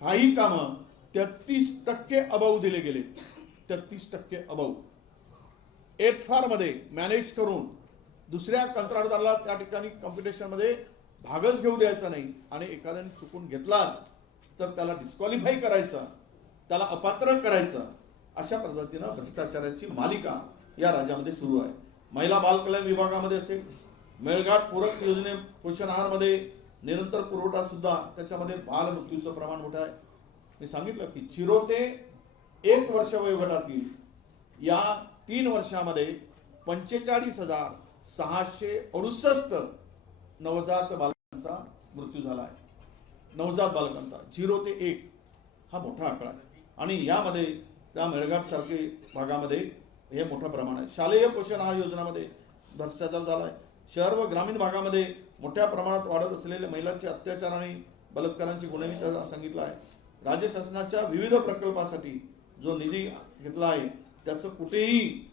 काही कामं 33% अबाऊ दिले गेले. 33% अबाऊ. एटफार मध्ये मॅनेज करून दुसऱ्या कंत्राटदाराला त्या ठिकाणी कॉम्पिटिशनमध्ये भागच घेऊ द्यायचा नाही आणि एखाद्याने चुकून घेतलाच तर त्याला डिस्क्वालिफाय करायचं, त्याला अपात्र करायचं. अशा पद्धतीनं भ्रष्टाचाराची मालिका या राज्यामध्ये सुरू आहे. महिला बालकल्याण विभागामध्ये असेल, मेळघाट पूरक योजने पोषण आहारमध्ये निरंतर पुरवठा सुद्धा, त्याच्यामध्ये बाल मृत्यूचं प्रमाण मोठं आहे. मी सांगितलं की 0 ते 1 वर्ष वयोगटातील या 3 वर्षामध्ये 45,668 नवजात बालकांचा मृत्यू झाला आहे. नवजात बालकांचा 0 ते 1 हा मोठा आकडा आहे. आणि यामध्ये त्या मेळघाट सारखे भागामध्ये हे मोठं प्रमाण आहे. शालेय पोषण आहार योजनामध्ये भ्रष्टाचार झाला आहे. शहर व ग्रामीण भागामध्ये मोठ्या प्रमाणात वाढत असलेले महिलांचे अत्याचार आणि बलात्कारांची गुन्हे त्याला सांगितलं आहे. राज्य शासनाच्या विविध प्रकल्पासाठी जो निधी घेतला आहे त्याचं कुठेही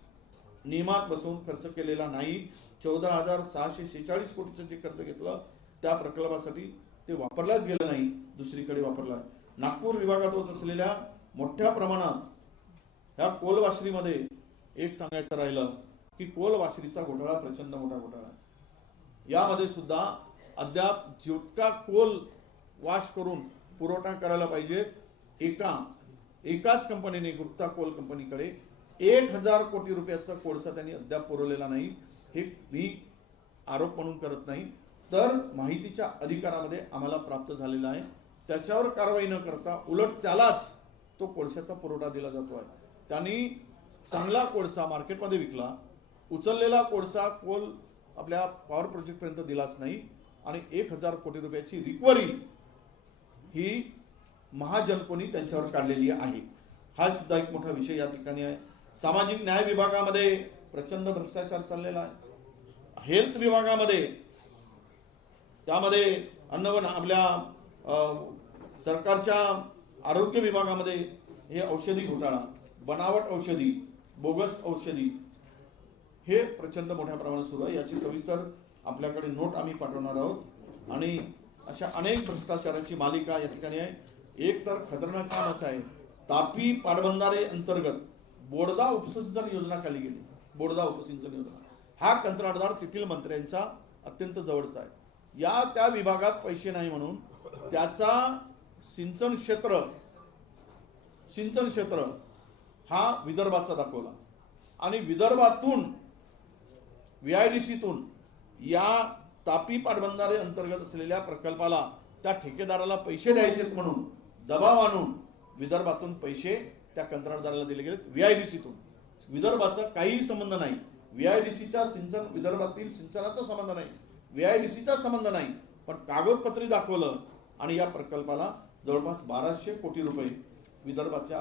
नियमात बसवून खर्च केलेला नाही. 14,646 कोटीचं जे खर्च घेतलं त्या प्रकल्पासाठी ते वापरलाच गेलं नाही, दुसरीकडे वापरला आहे. नागपूर विभागात होत असलेल्या मोठ्या प्रमाणात ह्या कोलवाशरीमध्ये एक सांगायचं राहिलं की कोलवाशरीचा घोटाळा प्रचंड मोठा घोटाळा आहे. यामध्ये सुद्धा अद्याप जितका कोल वाश करून पुरवठा करायला पाहिजे एकाच कंपनीने, गुप्ता कोल कंपनीकडे 1,000 कोटी रुपयाचा कोळसा त्यांनी अद्याप पुरवलेला नाही. हे मी आरोप म्हणून करत नाही, तर माहितीच्या अधिकारामध्ये आम्हाला प्राप्त झालेला आहे. त्याच्यावर कारवाई न करता उलट त्यालाच तो कोळशाचा पुरवठा दिला जातो आहे. त्यांनी चांगला कोळसा मार्केटमध्ये विकला, उचललेला कोळसा कोल आपल्या पॉवर प्रोजेक्ट पर्यंत दिलाच नाही आणि 1,000 कोटी रुपयाची रिकव्हरी ही महाजनकोनी त्यांच्यावर काढलेली आहे. हा सुद्धा एक मोठा विषय या ठिकाणी आहे. सामाजिक न्याय विभागामध्ये प्रचंड भ्रष्टाचार चाललेला आहे. हेल्थ विभागामध्ये त्यामध्ये अन्न व आपल्या सरकारच्या आरोग्य विभागामध्ये हे औषधी घोटाळा, बनावट औषधी, बोगस औषधी हे प्रचंड मोठ्या प्रमाणात सुरू आहे. याची सविस्तर आपल्याकडे नोट आम्ही पाठवणार आहोत. आणि अशा अनेक भ्रष्टाचाराची मालिका या ठिकाणी आहे. एक तर खतरनाक काम असं आहे, तापी पाटबंधारे अंतर्गत बोडदा उपसिंचन योजना खाली गेली. बोडदा उपसिंचन योजना हा कंत्राटदार तेथील मंत्र्यांचा अत्यंत जवळचा आहे. या त्या विभागात पैसे नाही म्हणून त्याचा सिंचन क्षेत्र हा विदर्भाचा दाखवला आणि विदर्भातून VIDCतून या तापी पाटबंधारे अंतर्गत असलेल्या प्रकल्पाला त्या ठेकेदाराला पैसे द्यायचेत म्हणून दबाव आणून विदर्भातून पैसे त्या कंत्राटदाराला दिले गेलेत. VIDCतून विदर्भाचा काहीही संबंध नाही. VIDCच्या सिंचन, विदर्भातील सिंचनाचा संबंध नाही, VIDCचा संबंध नाही, पण कागदपत्री दाखवलं आणि या प्रकल्पाला जवळपास 1,200 कोटी रुपये विदर्भाच्या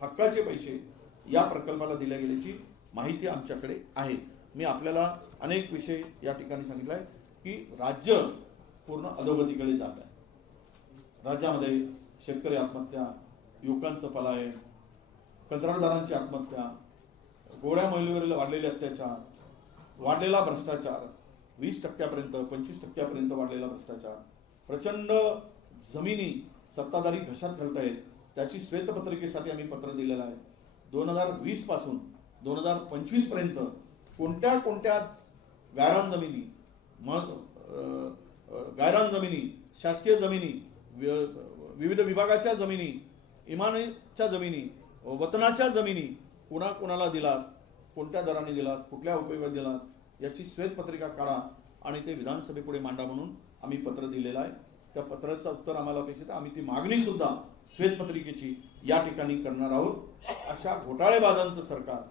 हक्काचे पैसे या प्रकल्पाला दिल्या गेल्याची माहिती आमच्याकडे आहे. मी आपल्याला अनेक विषय या ठिकाणी सांगितलं आहे की राज्य पूर्ण अधोगतीकडे जात आहे. राज्यामध्ये शेतकरी आत्महत्या, युवकांचं पलायन, कंत्राटदारांची आत्महत्या, गोड्या महिलेवरील वाढलेले अत्याचार, वाढलेला भ्रष्टाचार, 20% 25% वाढलेला भ्रष्टाचार, प्रचंड जमिनी सत्ताधारी घशात घालतायत. त्याची श्वेतपत्रिकेसाठी आम्ही पत्र दिलेलं आहे. 2020 पासून 2025 पर्यंत कोणत्या गायरान जमिनी, शासकीय जमिनी, विविध विभागाच्या जमिनी, इमानीच्या जमिनी, वतनाच्या जमिनी कोणाला दिलात, कोणत्या दराने दिलात, कुठल्या उपयोगात दिलात, याची श्वेतपत्रिका काढा आणि ते विधानसभेपुढे मांडा म्हणून आम्ही पत्र दिलेलं आहे. त्या पत्राचं उत्तर आम्हाला अपेक्षित आहे. आम्ही ती मागणी सुद्धा श्वेतपत्रिकेची या ठिकाणी करणार आहोत. अशा घोटाळेबाजांचं सरकार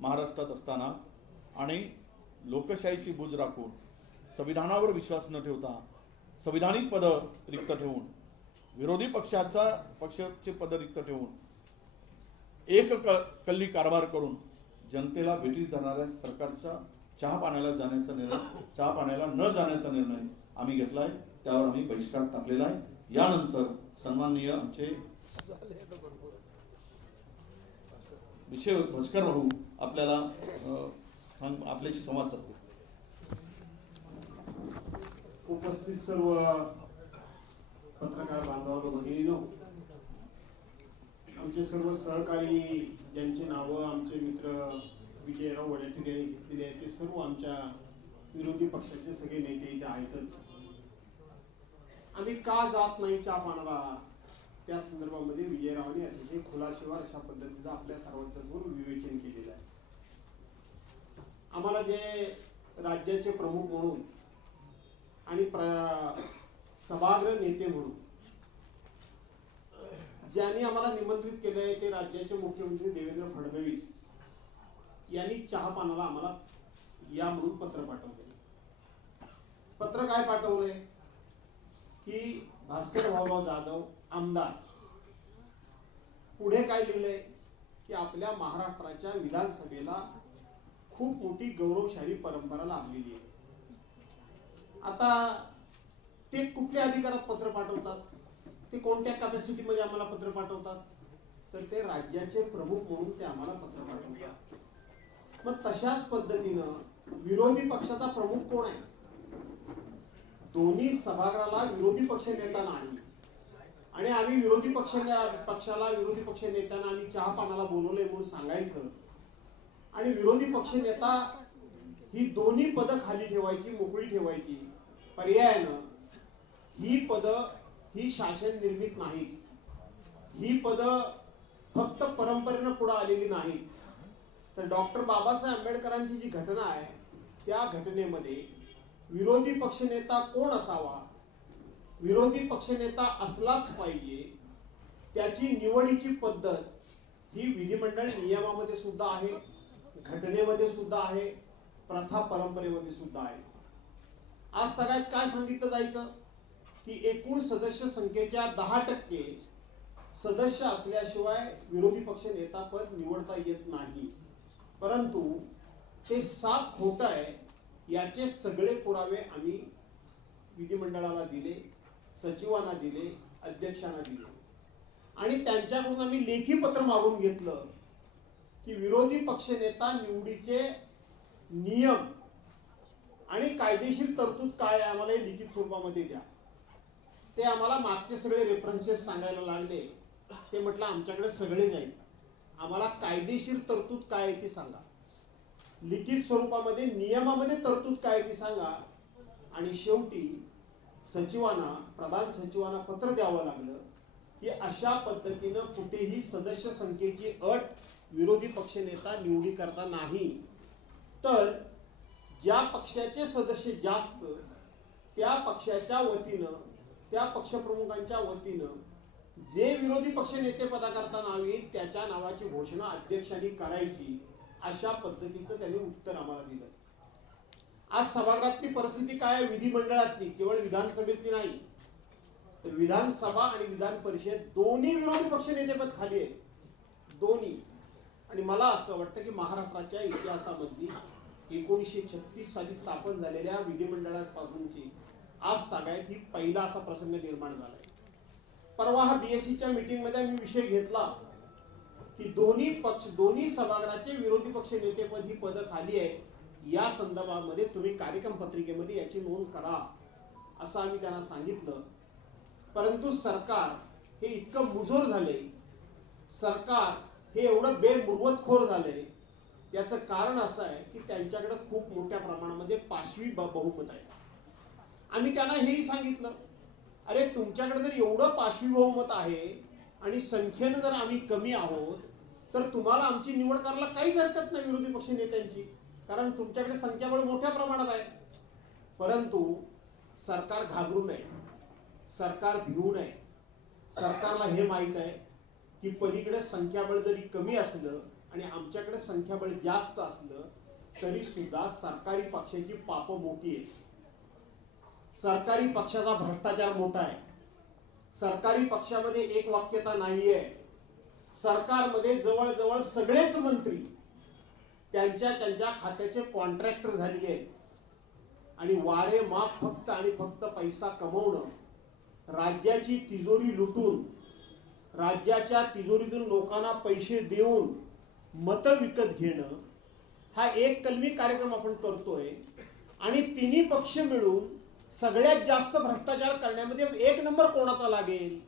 महाराष्ट्रात असताना आणि लोकशाहीची बूज राखून, संविधानावर विश्वास न ठेवता, संविधानिक पद रिक्त ठेवून, विरोधी पक्षाचे पद रिक्त ठेवून, एक कल्ली कारभार करून जनतेला भेटीस धरणाऱ्या सरकारचा चहा पाण्याला न जाण्याचा निर्णय आम्ही घेतलाय. त्यावर आम्ही बहिष्कार टाकलेला आहे. यानंतर सन्माननीय आमचे विषय भास्कर भाऊ आपल्याला आपल्याशी संवाद साधतो. उपस्थित सर्व पत्रकार बांधवांनो, भगिनींनो, सर्व सहकारी ज्यांची नावं आमचे मित्र विजयराव वडेट्टीवार यांनी घेतलेली आहेत ते सर्व आमच्या विरोधी पक्षाचे सगळे नेते इथे आहेतच. आम्ही का जात नाही चहा पानाला त्या संदर्भामध्ये विजयरावांनी अतिशय खुलाशीवार अशा पद्धतीचं आपल्या सर्वांच्या समोर विवेचन केलेलं आहे. आम्हाला जे राज्याचे प्रमुख म्हणून आणि सभागृह नेते म्हणून ज्यांनी आम्हाला निमंत्रित केले आहे ते राज्याचे मुख्यमंत्री देवेंद्र फडणवीस यांनी चहा पानाला आम्हाला या म्हणून पत्र पाठवले. पत्र काय पाठवलंय की भास्कर भाऊराव जाधव आमदार पुढे काय लिहिलंय की आपल्या महाराष्ट्राच्या विधानसभेला खूप मोठी गौरवशाली परंपरा लाभलेली आहे. आता ते कुठल्या अधिकारात पत्र पाठवतात, ते कोणत्या कॅपॅसिटीमध्ये आम्हाला पत्र पाठवतात, तर ते राज्याचे प्रमुख म्हणून ते आम्हाला पत्र पाठवतात. मग तशाच पद्धतीनं विरोधी पक्षाचा प्रमुख कोण आहे? दोन्ही सभागृहाला विरोधी पक्ष नेता नाही आणि आम्ही विरोधी पक्षाला विरोधी पक्ष नेत्यांना आम्ही चहा पानाला बोलवलंय म्हणून सांगायचं आणि विरोधी पक्ष नेता ही दोन्ही पदं खाली ठेवायची, मोकळी ठेवायची. पर्यायानं ही पदं ही शासन निर्मित नाहीत, ही पदं फक्त परंपरेनं पुढे आलेली नाहीत. तर डॉक्टर बाबासाहेब आंबेडकरांची जी घटना आहे त्या घटनेमध्ये विरोधी पक्षनेता कोण असावा, विरोधी पक्षनेता असलाच पाहिजे, त्याची निवडीची पद्धत ही विधिमंडळ नियमामध्ये सुद्धा आहे, घटनेमध्ये सुद्धा आहे, प्रथा परंपरेमध्ये सुद्धा आहे. आज सगळ्यात काय सांगितलं जायचं की एकूण सदस्य संख्येच्या 10% सदस्य असल्याशिवाय विरोधी पक्ष नेता पद निवडता येत नाही. परंतु ते साफ खोटं आहे. याचे सगळे पुरावे आम्ही विधिमंडळाला दिले, सचिवांना दिले, अध्यक्षांना दिले आणि त्यांच्याकडून आम्ही लेखी पत्र मागून घेतलं की विरोधी पक्षनेता निवडीचे नियम आणि कायदेशीर तरतूद काय आहे आम्हाला लिखित स्वरूपामध्ये द्या. ते आम्हाला मागचे सगळे रेफरन्सेस सांगायला लागले. ते म्हटलं आमच्याकडे सगळे जाईल, आम्हाला कायदेशीर तरतूद काय आहे ती सांगा, लिखित स्वरूपामध्ये नियमामध्ये तरतूद काय ती सांगा. आणि शेवटी सचिवांना, प्रधान सचिवांना पत्र द्यावं लागलं की अशा पद्धतीनं कुठेही सदस्य संख्येची अट विरोधी पक्षनेता निवडी करता नाही, तर ज्या पक्षाचे सदस्य जास्त त्या पक्षाच्या वतीनं, त्या पक्षप्रमुखांच्या वतीनं जे विरोधी पक्षनेते पदाकरता नाव येईल त्याच्या नावाची घोषणा अध्यक्षांनी करायची. अशा पद्धतीचं त्यांनी उत्तर आम्हाला दिलं. आज सभागृहातली परिस्थिती काय आहे? विधिमंडळातली, केवळ विधानसभेतली नाही, तर विधानसभा आणि विधान परिषद दोन्ही विरोधी पक्ष नेतेपद खाली आहेत, दोन्ही. आणि मला असं वाटतं की महाराष्ट्राच्या इतिहासामधली 1936 साली स्थापन झालेल्या विधिमंडळापासूनची आज तागायत ही पहिला असा प्रसंग निर्माण झालाय. परवा हा बीएससीच्या मीटिंगमध्ये मी विषय घेतला की दोन्ही सभागृहाचे विरोधी पक्ष नेतेपद ही पदं खाली आहे. या संदर्भामध्ये तुम्ही कार्यक्रम पत्रिकेमध्ये याची नोंद करा असं आम्ही त्यांना सांगितलं. परंतु सरकार हे इतकं मुजोर झाले, सरकार हे एवढं बेमुरवतखोर झाले, याचं कारण असं आहे की त्यांच्याकडे खूप मोठ्या प्रमाणामध्ये पाशवी बहुमत आहे. आम्ही त्यांना हेही सांगितलं, अरे तुमच्याकडे जर एवढं पाशवी बहुमत आहे आणि संख्येनं जर आम्ही कमी आहोत तर तुम्हाला आमची निवड करायला काहीच हरकत नाही विरोधी पक्ष नेत्यांची, कारण तुमच्याकडे संख्याबळ मोठ्या प्रमाणात आहे. परंतु सरकार घाबरू नये, सरकार भिवू नये. सरकारला हे माहित आहे की पलीकडे संख्याबळ जरी कमी असलं आणि आमच्याकडे संख्याबळ जास्त असलं तरी सुद्धा सरकारी पक्षाची पाप मोठी आहे, सरकारी पक्षाचा भ्रष्टाचार मोठा आहे, सरकारी पक्षामध्ये एक वाक्यता नाहीये. सरकारमध्ये जवळजवळ सगळेच मंत्री त्यांच्या खात्याचे कॉन्ट्रॅक्टर झालेले आहेत आणि वारे माप फक्त आणि फक्त पैसा कमवणं, राज्याची तिजोरी लुटून, राज्याच्या तिजोरीतून लोकांना पैसे देऊन मतं विकत घेणं हा एक कलमी कार्यक्रम आपण करतोय. आणि तिन्ही पक्ष मिळून सगळ्यात जास्त भ्रष्टाचार करण्यामध्ये एक नंबर कोणाचा लागेल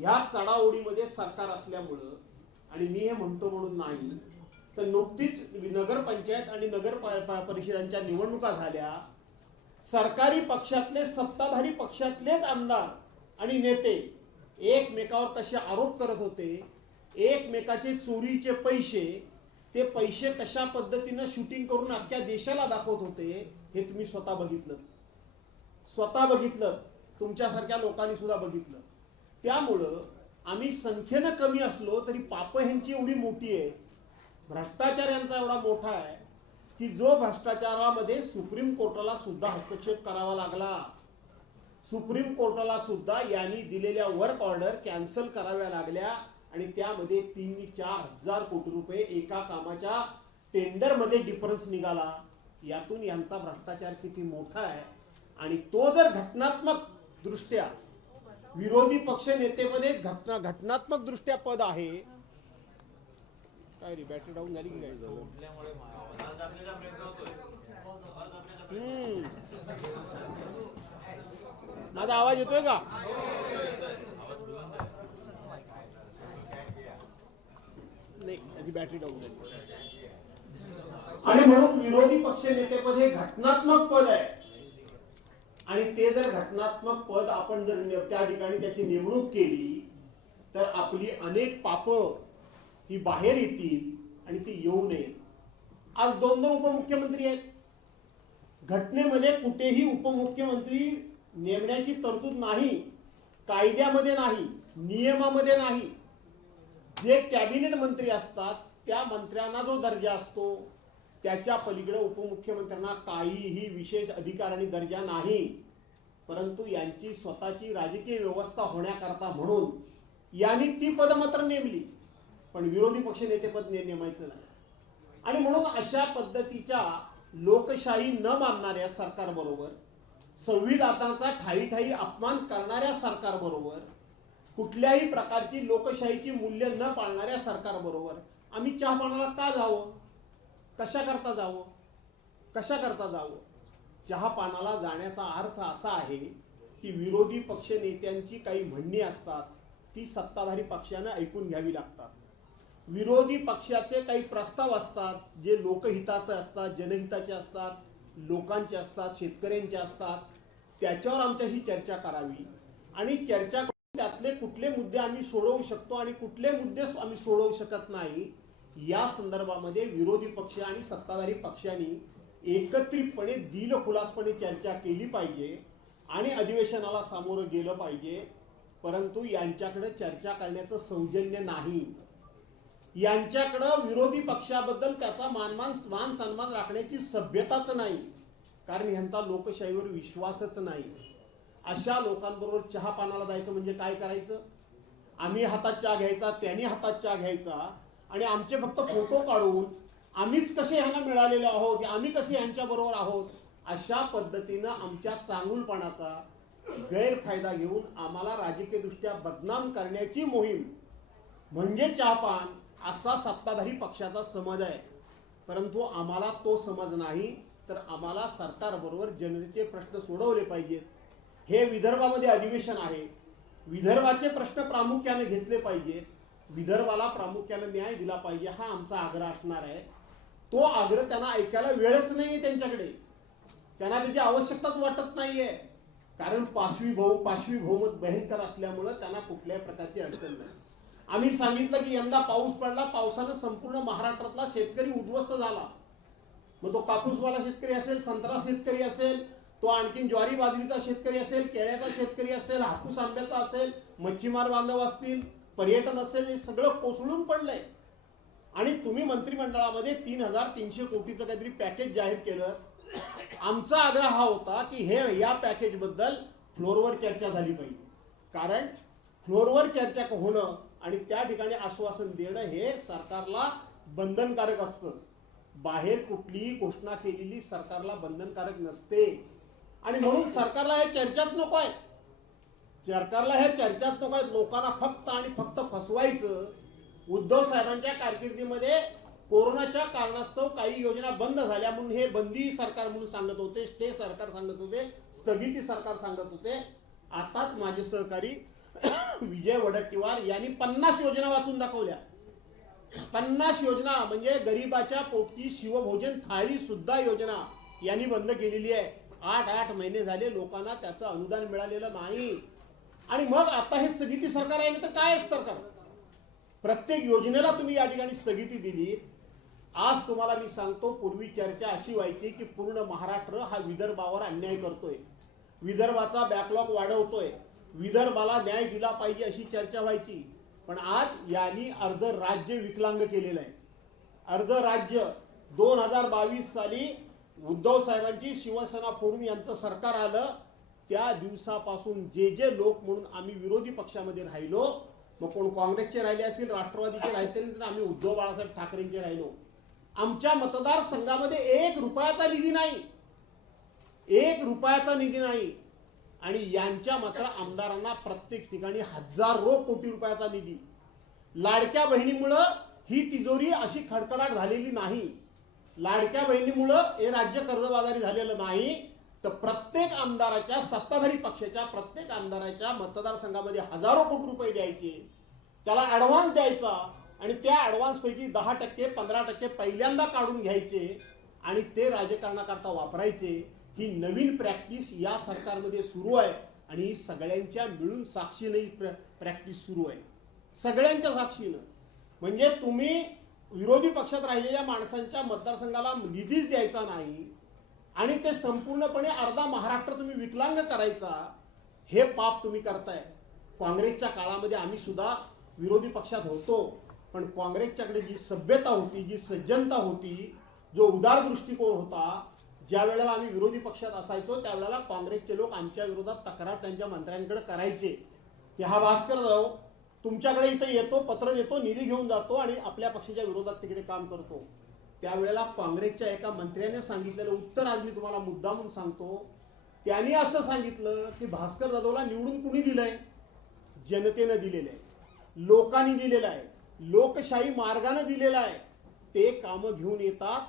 ह्या चढाओढीमध्ये सरकार असल्यामुळं, आणि मी हे म्हणतो म्हणून नाही, तर नुकतीच नगरपंचायत आणि नगर परिषदांच्या निवडणुका झाल्या. सरकारी पक्षातले, सत्ताधारी पक्षातलेच आमदार आणि नेते एकमेकावर कसे आरोप करत होते, एकमेकाचे चोरीचे पैसे, ते पैसे कशा पद्धतीनं शूटिंग करून अख्ख्या देशाला दाखवत होते, हे तुम्ही स्वतः बघितलं, तुमच्यासारख्या लोकांनी सुद्धा बघितलं. त्यामुळं आम्ही संख्येनं कमी असलो तरी पाप ह्यांची एवढी मोठी आहे, भ्रष्टाचार यांचा एवढा मोठा आहे की जो भ्रष्टाचारामध्ये सुप्रीम कोर्टाला सुद्धा हस्तक्षेप करावा लागला. सुप्रीम कोर्टाला सुद्धा यांनी दिलेल्या वर्क ऑर्डर कॅन्सल कराव्या लागल्या आणि त्यामध्ये 3-4 कोटी रुपये एका कामाच्या टेंडरमध्ये डिफरन्स निघाला. यातून यांचा भ्रष्टाचार किती मोठा आहे. आणि तो जर घटनात्मक दृष्ट्या विरोधी पक्ष नेतेपदे घटनात्मक दृष्ट्या पद आहे. काय रे, बॅटरी डाऊन झाली की काय झालं? माझा आवाज येतोय का? नाही, त्याची बॅटरी डाऊन झाली. आणि म्हणून विरोधी पक्ष नेतेपद हे घटनात्मक पद आहे आणि ते जर घटनात्मक पद आपण जर त्या ठिकाणी त्याची नेमणूक केली तर आपली अनेक पाप ही बाहेर येतील आणि ती येऊ नयेत. आज 2 उपमुख्यमंत्री आहेत. घटनेमध्ये कुठेही उपमुख्यमंत्री नेमण्याची तरतूद नाही, कायद्यामध्ये नाही, नियमामध्ये नाही. जे कॅबिनेट मंत्री असतात त्या मंत्र्यांना जो दर्जा असतो त्याच्या पलीकडे उपमुख्यमंत्र्यांना काहीही विशेष अधिकार आणि दर्जा नाही. परंतु यांची स्वतःची राजकीय व्यवस्था होण्याकरता म्हणून यांनी ती पद मात्र नेमली, पण विरोधी पक्ष नेतेपद नेमायचं नाही. आणि म्हणून अशा पद्धतीच्या लोकशाही न मानणाऱ्या सरकारबरोबर, संविधानाचा ठाई अपमान करणाऱ्या सरकारबरोबर, कुठल्याही प्रकारची लोकशाहीची मूल्य न पाळणाऱ्या सरकारबरोबर आम्ही चहापानाला का जावं? कशा करता जावं? चहापानाला जाण्याचा अर्थ असा आहे की विरोधी पक्ष नेत्यांची काही म्हणणी असतात ती सत्ताधारी पक्षानं ऐकून घ्यावी लागतात. विरोधी पक्षाचे काही प्रस्ताव असतात जे लोकहिताचे असतात, जनहिताचे असतात, लोकांचे असतात, शेतकऱ्यांचे असतात. त्याच्यावर आमच्याशी चर्चा करावी आणि चर्चा करून त्यातले कुठले मुद्दे आम्ही सोडवू शकतो आणि कुठले मुद्दे आम्ही सोडवू शकत नाही, या संदर्भामध्ये विरोधी पक्ष आणि सत्ताधारी पक्षांनी एकत्रितपणे दिलखुलासपणे चर्चा केली पाहिजे आणि अधिवेशनाला सामोरं गेलं पाहिजे. परंतु यांच्याकडे चर्चा करण्याचं सौजन्य नाही. यांच्याकडं विरोधी पक्षाबद्दल त्याचा मान सन्मान राखण्याची सभ्यताच नाही, कारण यांचा लोकशाहीवर विश्वासच नाही. अशा लोकांबरोबर चहापानाला जायचं म्हणजे काय करायचं? आम्ही हातात चहा घ्यायचा, त्यांनी हातात चहा घ्यायचा आणि आमचे फक्त फोटो काढून आम्हीच कसे ह्यांना मिळालेलो आहोत, आम्ही कसे यांच्याबरोबर आहोत, अशा पद्धतीनं आमच्या चांगुलपणाचा गैरफायदा घेऊन आम्हाला राजकीयदृष्ट्या बदनाम करण्याची मोहीम म्हणजे चहापान, असा सत्ताधारी पक्षाचा समज आहे. परंतु आम्हाला तो समज नाही. तर आम्हाला सरकारबरोबर जनतेचे प्रश्न सोडवले पाहिजेत. हे विदर्भामध्ये अधिवेशन आहे, विदर्भाचे प्रश्न प्रामुख्याने घेतले पाहिजेत, विदर्भाला प्रामुख्याने न्याय दिला पाहिजे, हा आमचा आग्रह असणार आहे. तो आग्रह त्यांना ऐकायला वेळच नाहीये त्यांच्याकडे, त्यांना त्याची आवश्यकताच वाटत नाहीये. कारण पाचवी बहुमत भयंकर असल्यामुळं त्यांना कुठल्याही प्रकारची अडचण नाही. आम्ही सांगितलं की यंदा पाऊस पडला, पावसानं संपूर्ण महाराष्ट्रातला शेतकरी उद्ध्वस्त झाला. मग तो कापूसवाला शेतकरी असेल, संत्रा शेतकरी असेल, तो आणखीन ज्वारी बाजरीचा शेतकरी असेल, केळ्याचा शेतकरी असेल, हापूस आंब्याचा असेल, मच्छीमार बांधव असतील, पर्यटन असेल, हे सगळं कोसळून पडलंय. आणि तुम्ही मंत्रिमंडळामध्ये 3,300 कोटीचं काहीतरी पॅकेज जाहीर केलं. आमचा आग्रह हा होता की या पॅकेजबद्दल फ्लोअरवर चर्चा झाली पाहिजे, कारण फ्लोअरवर चर्चा होणं आणि त्या ठिकाणी आश्वासन देणं हे सरकारला बंधनकारक असतं. बाहेर कुठलीही घोषणा केलेली सरकारला बंधनकारक नसते. आणि म्हणून सरकारला हे चर्चाच नको आहे. लोकांना फक्त आणि फक्त फसवायचं. उद्धव साहेबांच्या कारकिर्दीमध्ये कोरोनाच्या कारणास्तव काही योजना बंद झाल्या म्हणून हे बंदी सरकार म्हणून सांगत होते, स्टे सरकार सांगत होते, स्थगिती सरकार सांगत होते. आताच माझे सहकारी विजय विजय वडेट्टीवार यांनी 50 योजना वाचून दाखवल्या. 50 योजना म्हणजे गरीबाच्या पोटची शिवभोजन थाळी सुद्धा योजना यांनी बंद केलेली आहे. 8 महिने झाले लोकांना त्याचं अनुदान मिळालेलं नाही. आणि मग आता हे स्थगिती सरकार आहे ना, तर काय आहे सरकार? प्रत्येक योजनेला तुम्ही या ठिकाणी स्थगिती दिली. आज तुम्हाला मी सांगतो, पूर्वी चर्चा अशी व्हायची की पूर्ण महाराष्ट्र हा विदर्भावर अन्याय करतोय, विदर्भाचा बॅकलॉग वाढवतोय, विदर्भाला न्याय दिला पाहिजे अशी चर्चा व्हायची. पण आज यांनी अर्ध राज्य विकलांग केलेलं आहे. अर्ध राज्य 2022 साली उद्धव साहेबांची शिवसेना फोडून यांचं सरकार आलं, त्या दिवसापासून जे लोक म्हणून आम्ही विरोधी पक्षामध्ये राहिलो, मग कोण काँग्रेसचे राहिले असतील, राष्ट्रवादीचे राहिले, तर आम्ही उद्धव बाळासाहेब ठाकरेंचे राहिलो. आमच्या मतदारसंघामध्ये 1 रुपयाचा निधी नाही, 1 रुपयाचा निधी नाही. आणि यांच्या मात्र आमदारांना प्रत्येक ठिकाणी हजारो कोटी रुपयाचा निधी. लाडक्या बहिणीमुळं ही तिजोरी अशी खडखडाट झालेली नाही. लाडक्या बहिणीमुळं हे राज्य कर्जबाजारी झालेलं नाही. तर प्रत्येक आमदाराच्या, सत्ताधारी पक्षाच्या प्रत्येक आमदाराच्या मतदारसंघामध्ये हजारो कोटी रुपये द्यायचे, त्याला ऍडव्हान्स द्यायचा आणि त्या ऍडव्हान्स पैकी 10%, 15% पहिल्यांदा काढून घ्यायचे आणि ते राजकारणाकरता वापरायचे. ही नवीन प्रॅक्टिस या सरकारमध्ये सुरू आहे आणि ही सगळ्यांच्या मिळून साक्षीने प्रॅक्टिस सुरू आहे, सगळ्यांच्या साक्षीनं. म्हणजे तुम्ही विरोधी पक्षात राहिलेल्या माणसांच्या मतदारसंघाला निधीच द्यायचा नाही आणि ते संपूर्णपणे अर्धा महाराष्ट्र तुम्ही विकलांग करायचा, हे पाप तुम्ही करताय. काँग्रेसच्या काळामध्ये आम्ही सुद्धा विरोधी पक्षात होतो, पण काँग्रेसच्याकडे जी सभ्यता होती, जी सज्जनता होती, जो उदार दृष्टिकोन होता, ज्या वेळेला आम्ही विरोधी पक्षात असायचो त्यावेळेला काँग्रेसचे लोक आमच्या विरोधात तक्रार त्यांच्या मंत्र्यांकडे करायचे की हा भास्कर जाऊ तुमच्याकडे इथे येतो, पत्र देतो, निधी घेऊन जातो आणि आपल्या पक्षाच्या विरोधात तिकडे काम करतो. त्यावेळेला काँग्रेसच्या एका मंत्र्याने सांगितलेलं उत्तर आज मी तुम्हाला मुद्दामून सांगतो. त्यांनी असं सांगितलं की भास्कर जाधवला निवडून कुणी दिलंय? जनतेनं दिलेलं आहे, लोकांनी दिलेलं आहे, लोकशाही मार्गाने दिलेलं आहे. ते कामं घेऊन येतात,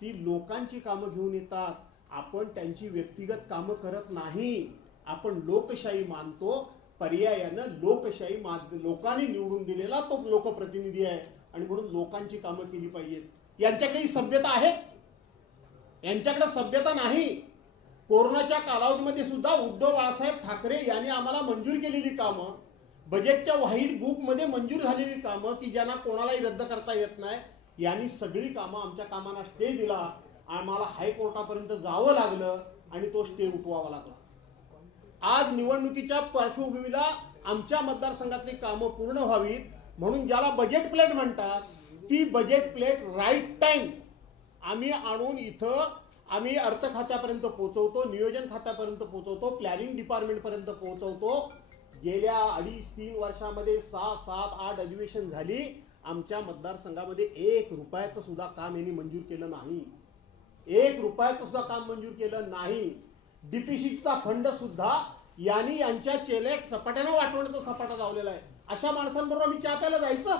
ती लोकांची कामं घेऊन येतात. आपण त्यांची व्यक्तिगत कामं करत नाही, आपण लोकशाही मानतो. पर्यायानं लोकशाही लोकांनी निवडून दिलेला तो लोकप्रतिनिधी आहे आणि म्हणून लोकांची कामं केली पाहिजेत. यांच्याकडे ही सभ्यता आहे? यांच्याकडे सभ्यता नाही. कोरोनाच्या कालावधीमध्ये सुद्धा उद्धव बाळासाहेब ठाकरे यांनी आम्हाला मंजूर केलेली कामं, बजेटच्या व्हाईट बुकमध्ये मंजूर झालेली कामं की ज्यांना कोणालाही रद्द करता येत नाही, यांनी सगळी कामं आमच्या कामांना स्टे दिला. आम्हाला हायकोर्टापर्यंत जावं लागलं आणि तो स्टे उठवावा लागला. आज निवडणुकीच्या पार्श्वभूमीला आमच्या मतदारसंघातली कामं पूर्ण व्हावीत म्हणून ज्याला बजेट प्लेट म्हणतात, ती बजेट प्लेट राईट टाइम आम्ही आणून इथं आम्ही अर्थ खात्यापर्यंत पोहोचवतो, नियोजन खात्यापर्यंत पोहोचवतो, प्लॅनिंग डिपार्टमेंटपर्यंत पोहोचवतो. गेल्या 2.5-3 वर्षामध्ये 6, 7, 8 अधिवेशन झाली. आमच्या मतदारसंघामध्ये 1 रुपयाचं सुद्धा काम यांनी मंजूर केलं नाही. 1 रुपयाचं सुद्धा काम मंजूर केलं नाही. डीपीसीचा फंड सुद्धा यांनी यांच्या चेलेट सपाट्यानं वाटवण्याचा सपाटा लावलेला आहे. अशा माणसांबरोबर आम्ही चहा प्यायला जायचं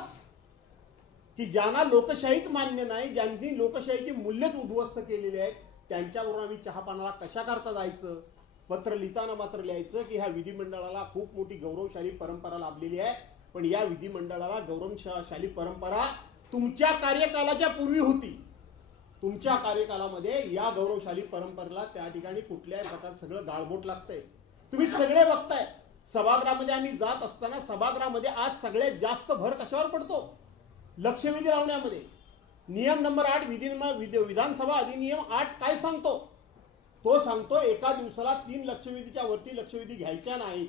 की ज्यांना लोकशाहीच मान्य नाही, ज्यांनी लोकशाहीची मूल्यच उद्ध्वस्त केलेली आहेत, त्यांच्याबरोबर आम्ही चहापानाला कशा करता जायचं? पत्र लिहिताना मात्र लिहायचं की ह्या विधिमंडळाला खूप मोठी गौरवशाली परंपरा लाभलेली आहे, पण या विधिमंडळाला गौरवशाली परंपरा तुमच्या कार्यकालाच्या पूर्वी होती. तुमच्या कार्यकालामध्ये या गौरवशाली परंपरेला त्या ठिकाणी कुठल्याही प्रकारचं सगळं गाळबोट लागतंय. तुम्ही सगळे बघताय. सभागृहामध्ये आम्ही जात असताना सभागृहामध्ये आज सगळ्यात जास्त भर कशावर पडतो? लक्षवेधी लावण्यामध्ये. नियम नंबर 8 विधानसभा अधिनियम 8 काय सांगतो? तो सांगतो एका दिवसाला 3 लक्षवेधीच्या वरती लक्षवेधी घ्यायच्या नाही.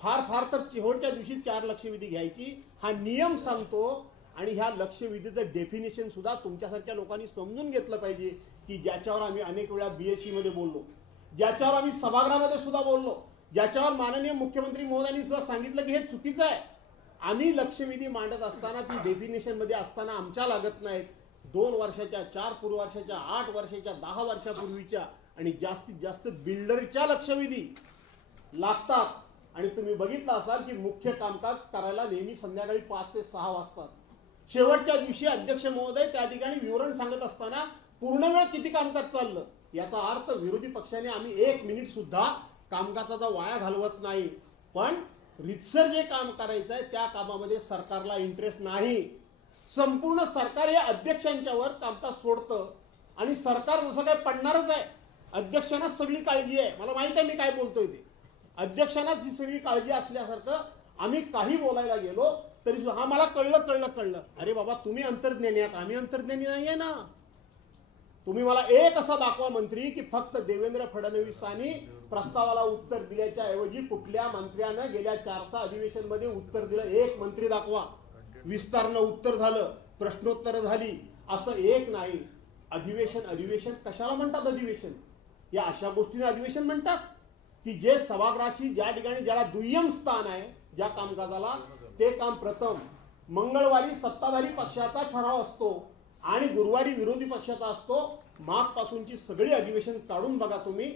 फार तर शेवटच्या दिवशी 4 लक्षवेधी घ्यायची हा नियम सांगतो. आणि ह्या लक्षवेधीचं डेफिनेशन सुद्धा तुमच्यासारख्या लोकांनी समजून घेतलं पाहिजे की ज्याच्यावर आम्ही अनेक वेळा BSc मध्ये बोललो, ज्याच्यावर आम्ही सभागृहामध्ये सुद्धा बोललो, ज्याच्यावर माननीय मुख्यमंत्री महोदयांनी सुद्धा सांगितलं की हे चुकीचं आहे. आम्ही लक्षवेधी मांडत असताना ती डेफिनेशन मध्ये असताना आमच्या लागत नाहीत. 2 वर्षाच्या, 4 पूर्व वर्षाच्या, 8 वर्षाच्या, 10 वर्षापूर्वीच्या आणि जास्तीत जास्त बिल्डरच्या लक्षवेधी लागतात. आणि तुम्ही बघितलं असाल की मुख्य कामकाज करायला नेहमी संध्याकाळी 5 ते 6 वाजतात. शेवटच्या दिवशी अध्यक्ष महोदय त्या ठिकाणी विवरण सांगत असताना पूर्ण वेळ किती कामकाज चाललं, याचा अर्थ विरोधी पक्षाने आम्ही 1 मिनिट सुद्धा कामकाजाचा वाया घालवत नाही. पण रितसर जे काम करायचं आहे त्या कामामध्ये सरकारला इंटरेस्ट नाही. संपूर्ण सरकार हे अध्यक्षांच्यावर कामकाज सोडतं आणि सरकार जसं काय पडणारच आहे. अध्यक्षांनाच सगळी काळजी आहे. मला माहिती आहे मी काय बोलतोय ते. अध्यक्षांनाच ही सगळी काळजी असल्यासारखं आम्ही काही बोलायला गेलो तरी सुद्धा हा मला कळलं. अरे बाबा तुम्ही अंतर्ज्ञानी आहात, आम्ही अंतर्ज्ञानी नाही आहे ना. तुम्ही मला एक असा दाखवा मंत्री की फक्त देवेंद्र फडणवीसांनी प्रस्तावाला उत्तर दिल्याच्या ऐवजी कुठल्या मंत्र्यानं गेल्या 4-6 अधिवेशन मध्ये उत्तर दिलं. एक मंत्री दाखवा. विस्तारनं उत्तर झालं, प्रश्नोत्तर झाली, असं एक नाही. अधिवेशन कशाला म्हणतात? अधिवेशन या अशा गोष्टीने अधिवेशन म्हणतात की जे सभागृहाची ज्या ठिकाणी ज्याला दुय्यम स्थान आहे ज्या कामकाजाला, ते काम प्रथम. मंगळवारी सत्ताधारी पक्षाचा ठराव असतो आणि गुरुवारी विरोधी पक्षाचा असतो. मागपासूनची सगळी अधिवेशन काढून बघा तुम्ही,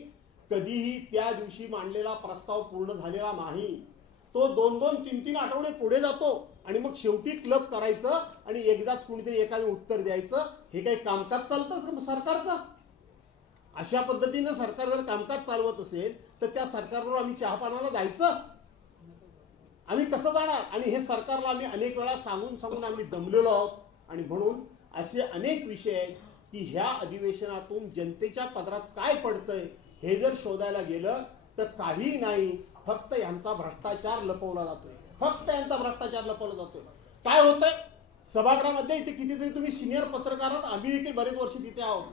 कधीही त्या दिवशी मांडलेला प्रस्ताव पूर्ण झालेला नाही. तो 2-2, 3-3 आठवडे पुढे जातो आणि मग शेवटी क्लब करायचं आणि एकदाच कुणीतरी एकाने उत्तर द्यायचं. हे काही कामकाज चालतं सरकारचं? अशा पद्धतीनं सरकार जर कामकाज चालवत असेल तर त्या सरकारवर आम्ही चहापानाला जायचं? आम्ही कसं जाणार? आणि हे सरकारला आम्ही अनेक वेळा सांगून आम्ही दमलेलो आहोत. आणि म्हणून असे अनेक विषय आहेत की ह्या अधिवेशनातून जनतेच्या पदरात काय पडतंय हे जर शोधायला गेलं तर काही नाही. फक्त यांचा भ्रष्टाचार लपवला जातोय. काय होतंय सभागृहामध्ये? इथे कितीतरी तुम्ही सिनियर पत्रकार आहात, आम्ही देखील बरेच वर्ष तिथे आहोत.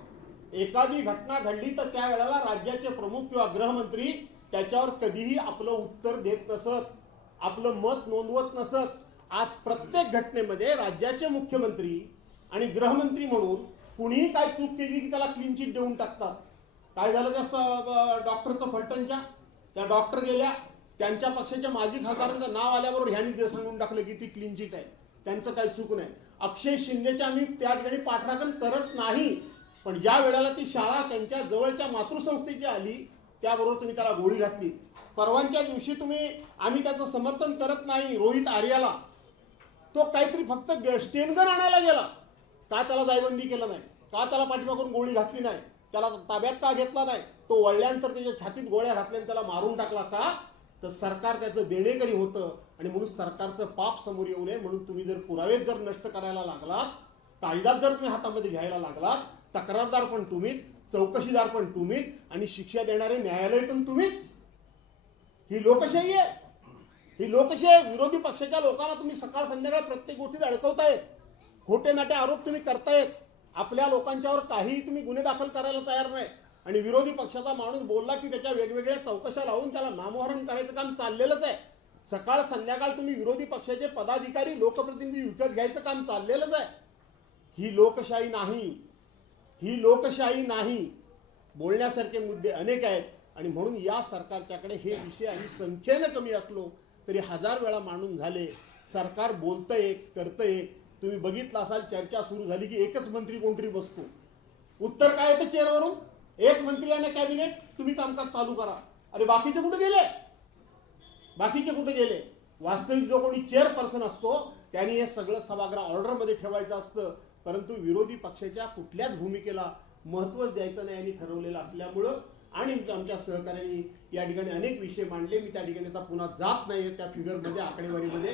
एखादी घटना घडली तर त्यावेळेला राज्याचे प्रमुख किंवा गृहमंत्री त्याच्यावर कधीही आपलं उत्तर देत नसत, आपलं मत नोंदवत नसत. आज प्रत्येक घटनेमध्ये राज्याचे मुख्यमंत्री आणि गृहमंत्री म्हणून कुणीही काय चूक केली की त्याला क्लीन चिट देऊन टाकतात. काय झालं त्या डॉक्टरचं फलटणच्या? त्या डॉक्टर गेल्या, त्यांच्या पक्षाच्या माजी खासदारांचं नाव आल्याबरोबर ह्यांनी सांगून टाकलं की ती क्लीन चिट आहे, त्यांचं काही चूक नाही. अक्षय शिंदेच्या आम्ही त्या ठिकाणी पाठराखण करत नाही, पण ज्या वेळेला ती शाळा त्यांच्या जवळच्या मातृसंस्थेची आली त्याबरोबर तुम्ही त्याला गोळी घातली. परवांच्या दिवशी आम्ही त्याचं समर्थन करत नाही रोहित आर्याला. तो काहीतरी फक्त स्टेनगन आणायला गेला, का त्याला दायबंदी केलं नाही? का त्याला पाठीमागून गोळी घातली नाही? त्याला ताब्यात का घेतला नाही? तो वळल्यानंतर त्याच्या छातीत गोळ्या घातल्या त्याला मारून टाकला का? तर सरकार त्याचं देणेकरी होतं आणि म्हणून सरकारचं पाप समोर येऊ नये म्हणून तुम्ही जर पुरावे जर नष्ट करायला लागलात, कायदा जर तुम्ही हातामध्ये घ्यायला लागलात, तक्रारदार पण तुम्हीच, चौकशीदार पण तुम्हीच आणि शिक्षा देणारे न्यायालय पण तुम्हीच. ही लोकशाही आहे. ही लोकशाही. विरोधी पक्षाच्या लोकांना तुम्ही सकाळ संध्याकाळ प्रत्येक गोष्टीत अडकवतायच, खोटे नाटे आरोप तुम्ही करतायच. आपल्या लोकांच्यावर काही तुम्ही गुन्हे दाखल करायला तयार नाही. आणि विरोधी पक्षाचा माणूस बोलला की त्याच्या वेगवेगळ्या चौकशा लावून त्याला नामोहरण करायचं काम चाललेलंच आहे. सकाळ संध्याकाळ तुम्ही विरोधी पक्षाचे पदाधिकारी लोकप्रतिनिधी विकत घ्यायचं काम चाललेलंच आहे. ही लोकशाही नाही. ही लोकशाही नाही. बोलण्यासारखे मुद्दे अनेक आहेत आणि म्हणून या सरकारच्याकडे हे विषय आम्ही संख्येने कमी असलो तरी 1000 वेळा मांडून झाले. सरकार बोलतंय, करतंय. तुम्ही बघितलं असाल चर्चा सुरू झाली की एकच मंत्री कोणतरी बसतो. उत्तर काय येतं चेअरवरून? एक मंत्री आणि कॅबिनेट, तुम्ही कामकाज चालू करा. अरे बाकीचे कुठे गेले? बाकीचे कुठे गेले? वास्तविक जो कोणी चेअरपर्सन असतो त्यांनी हे सगळं सभागृह ऑर्डरमध्ये ठेवायचं असतं, परंतु विरोधी पक्षाच्या कुठल्याच भूमिकेला महत्त्वच द्यायचं नाही यांनी ठरवलेलं असल्यामुळं आणि आमच्या सहकार्याने या ठिकाणी अनेक विषय मांडले. मी त्या ठिकाणी आता पुन्हा जात नाही. त्या फिगरमध्ये, आकडेवारीमध्ये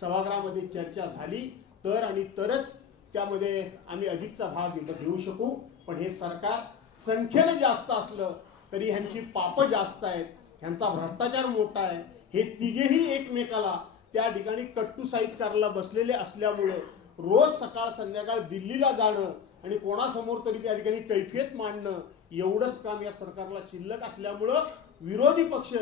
सभागृहामध्ये चर्चा झाली तर आणि तरच त्यामध्ये आम्ही अधिकचा भाग घेऊ शकू. पण हे सरकार संख्येने जास्त असलं तरी ह्यांची पापं जास्त आहेत, ह्यांचा भ्रष्टाचार मोठा आहे. हे तिघेही एकमेकाला त्या ठिकाणी कट्टुसाईज करायला बसलेले असल्यामुळं रोज सकाळ संध्याकाळ दिल्लीला जाणं आणि कोणासमोर तरी त्या ठिकाणी कैफियत मांडणं एवढंच काम या सरकारला शिल्लक असल्यामुळं विरोधी पक्ष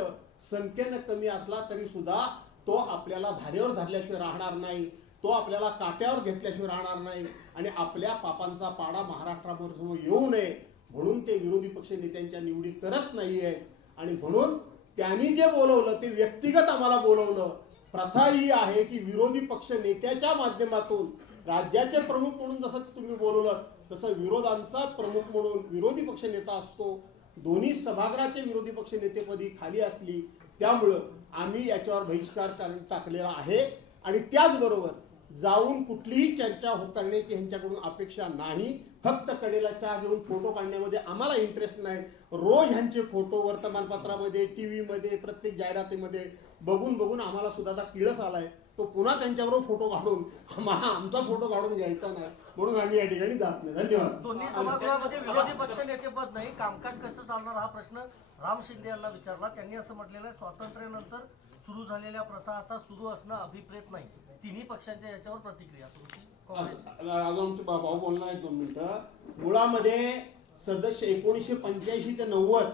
संख्येनं कमी असला तरी सुद्धा तो आपल्याला धारेवर धरल्याशिवाय राहणार नाही, तो आपल्याला काट्यावर घेतल्याशिवाय राहणार नाही आणि आपल्या पापांचा पाडा महाराष्ट्रासमोर येऊ नये म्हणून ते विरोधी पक्ष नेत्यांच्या निवडी करत नाहीये. आणि म्हणून त्यांनी जे बोलवलं ते व्यक्तिगत आम्हाला बोलवलं. प्रथा ही आहे की विरोधी पक्ष नेत्याच्या माध्यमातून राज्याचे प्रमुख म्हणून जसं तुम्ही बोलवलं तसं विरोधांचा प्रमुख म्हणून विरोधी पक्ष नेता असतो. दोन्ही सभागृहाचे विरोधी पक्ष नेतेपदी खाली असली त्यामुळं आम्ही याच्यावर बहिष्कार टाकलेला आहे. आणि त्याचबरोबर जाऊन कुठलीही चर्चा करण्याची ह्यांच्याकडून अपेक्षा नाही. फक्त कडेला चहा घेऊन फोटो काढण्यामध्ये आम्हाला इंटरेस्ट नाही. रोज ह्यांचे फोटो वर्तमानपत्रामध्ये, टीव्हीमध्ये, प्रत्येक जाहिरातीमध्ये बघून बघून आम्हाला सुद्धा आता किळस आलाय. तो पुन्हा त्यांच्याबरोबर फोटो काढून आम्हाला आमचा फोटो काढून घ्यायचा नाही म्हणून आम्ही या ठिकाणी जात नाही. धन्यवाद. दोन्ही सभागृहामध्ये विरोधी पक्ष नेतेपद नाही, कामकाज कसं चालणार हा प्रश्न राम शिंदे यांना विचारला. त्यांनी असं म्हटलेलं आहे, स्वातंत्र्यानंतर सुरू झालेल्या प्रथा आता सुरू असणं अभिप्रेत नाही. तिन्ही पक्षांच्या याच्यावर प्रतिक्रिया तुमची? अजून आमचे भाऊ बोलणार आहेत 2 मिनिटं. मुळामध्ये सदस्य 1985 ते 90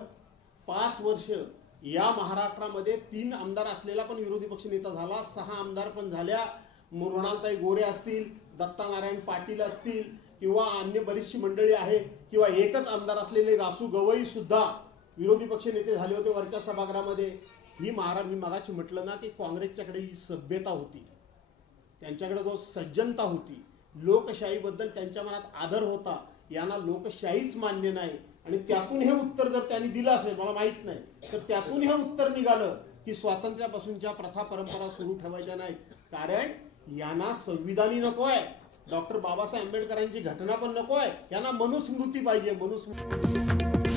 5 वर्ष या महाराष्ट्रामध्ये 3 आमदार असलेला पण विरोधी पक्ष नेता झाला, 6 आमदार पण झाल्या. मृणालताई गोरे असतील, दत्ता नारायण पाटील असतील किंवा अन्य बरीचशी मंडळी आहे किंवा एकच आमदार असलेले रासू गवई सुद्धा विरोधी पक्ष नेते झाले होते वरच्या सभागृहामध्ये. ही मी मगाशी म्हटलं ना की काँग्रेसच्याकडे ही सभ्यता होती, त्यांच्याकडे जो सज्जनता होती, लोकशाहीबद्दल त्यांच्या मनात आदर होता. यांना लोकशाहीच मान्य नाही आणि त्यातून हे उत्तर जर त्यांनी दिलं असेल, मला माहित नाही, तर त्यातून हे उत्तर निघालं की स्वातंत्र्यापासूनच्या प्रथा परंपरा सुरू ठेवायच्या नाहीत. कारण यांना संविधानी नको आहे, डॉक्टर बाबासाहेब आंबेडकरांची घटना पण नको आहे, यांना मनुस्मृती पाहिजे, मनुस्मृती.